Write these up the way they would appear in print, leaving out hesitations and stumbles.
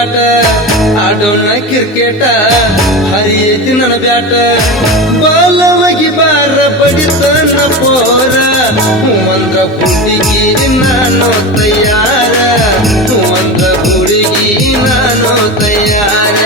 ಬ್ಯಾಟ ಆಡೋಣ ಕ್ರಿಕೆಟ ಹರಿಯೈತಿ ನನ್ನ ಬ್ಯಾಟ ಬಾಲವಾಗಿ ಬಾರ ಬಡಿತನ ಪೋರ ಅಂದ್ರ ಹುಡುಗಿ ನಾನು ತಯಾರ ಅಂದ್ರ ಹುಡುಗಿ ನಾನು ತಯಾರ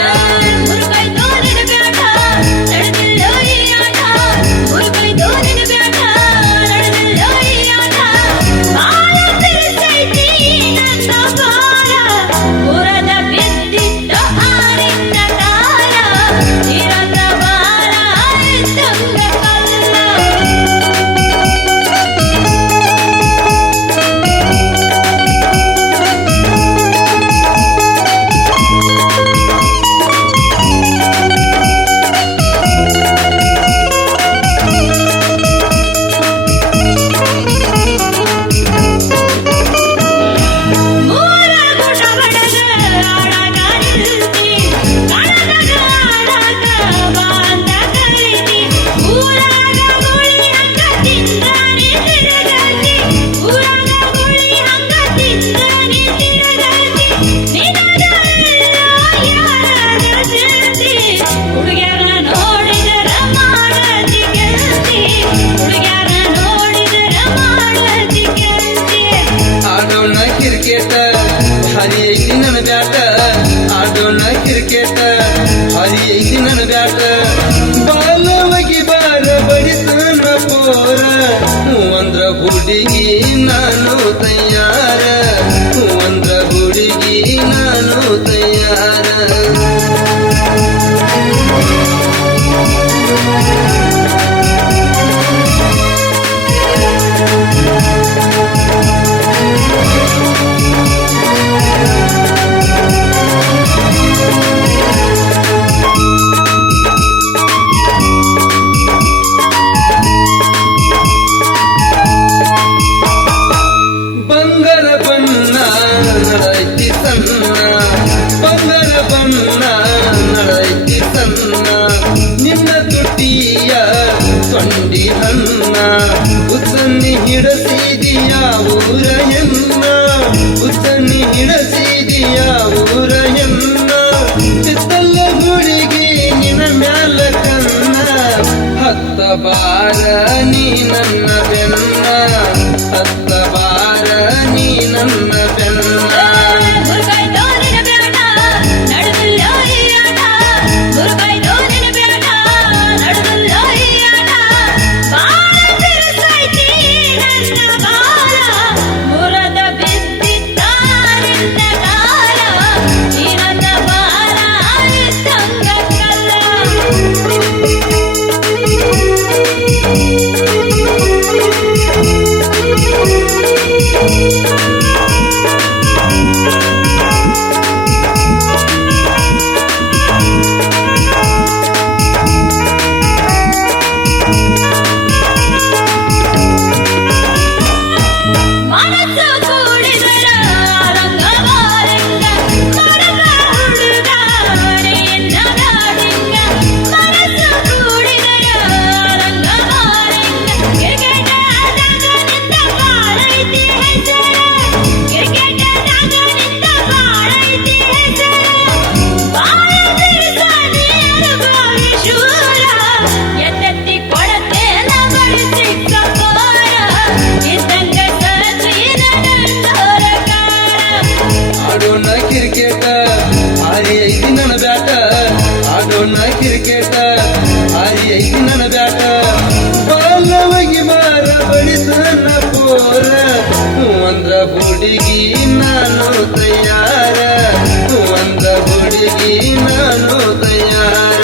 ಹರಿಯೈತಿ ನನ್ನ ಬ್ಯಾಟ ಆಡೋಣ ಕ್ರಿಕೆಟ್ ಹರಿಯೈತಿ ನನ್ನ ಬ್ಯಾಟ ಬಾಲವಾಗಿ ಬಾರ ಬಡಿತನ ಪೋರ ಅಂದ್ರ ಹುಡುಗಿ ನಾನು ತಯಾರ ಅಂದ್ರ ಹುಡುಗಿ ನಾನು ತಯಾರ ಬಂಗಾರ ಬಣ್ಣ ನಡೈತಿ ಸಣ್ಣ ಬಂಗಾರ ಬಣ್ಣ ನಡೈತಿ ಸಣ್ಣ ನಿನ್ನ ತುಟಿಯ ತೊಂಡಿ ಹಣ್ಣ ಉತ್ತನ್ನಿ ಹಿಡಸಿದಿಯ ಊರ ಹೆಣ್ಣ ಉತ್ತನ್ನಿ ಹಿಡಸಿದಿಯ ಊರ ಹೆಣ್ಣ ಚಿತ್ತಲ್ಲ ಗುಡಿಗೆ ನಿನ್ನ ಮ್ಯಾಲ ಕಣ್ಣ ಹತ್ತ ಬಾರ ನೀ ನನ್ನ ಬೆನ್ನ ಹತ್ತ ಬಾರ ನೀ ನನ್ನ ಬೆನ್ನ ಕ್ರಿಕೆಟ್ ಹರಿಯೈತಿ ನನ್ನ ಬ್ಯಾಟ ಆಡೋಣ ಕ್ರಿಕೆಟ್ ಹರಿಯೈತಿ ನನ್ನ ಬ್ಯಾಟ ಬಾಲವಾಗಿ ಮಾರ ಬಡಿತನ ಪೋರ ಅಂದ್ರ ಹುಡುಗಿ ನಾನು ತಯಾರ ಅಂದ್ರ ಹುಡುಗಿ ನಾನು ತಯಾರ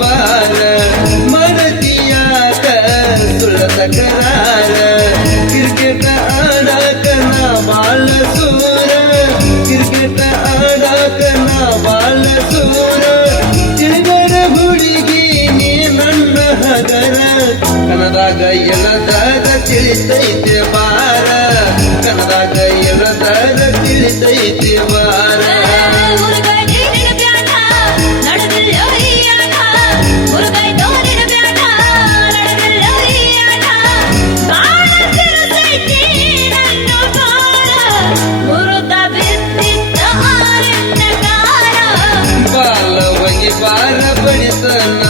ಬಾರ ಮಡತಿಯಾಕ ಸುಳ್ಳ ತಕರಾರ ಕ್ರಿಕೆಟ್ ಆಡಾಕ ನಾ ಬಾಳ ಸೂರ ಕ್ರಿಕೆಟ್ ಆಡಾಕ ನಾ ಬಾಳ ಸೂರ ಕನದಾಗ ಎಳದಾಗ ತಿಳಿತೈತೆ ಬಾರ ಕನದಾಗ ಎಳದಾಗ ತಿಳಿತೈತೆ ಬಾರ ಬಾಲ ಒಗಿ ಬಾರ ಬಡಿಸನ